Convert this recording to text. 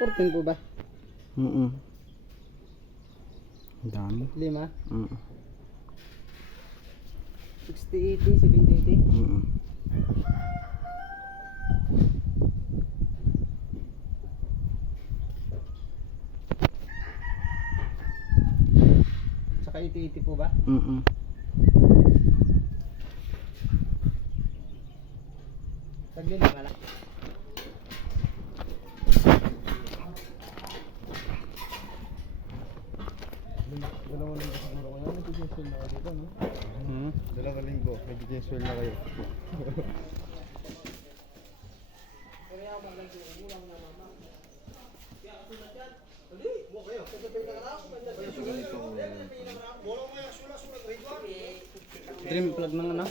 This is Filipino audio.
14 po ba? Ang dami. 5? 60, 80, 70, 80. Saka 80, 80 po ba? Tagli na nga lang. Dalawang linggo siguro kayo. Nag-jeswell na kayo dito, no? Dalawang linggo. Nag-jeswell na kayo. Dream plug ng ano?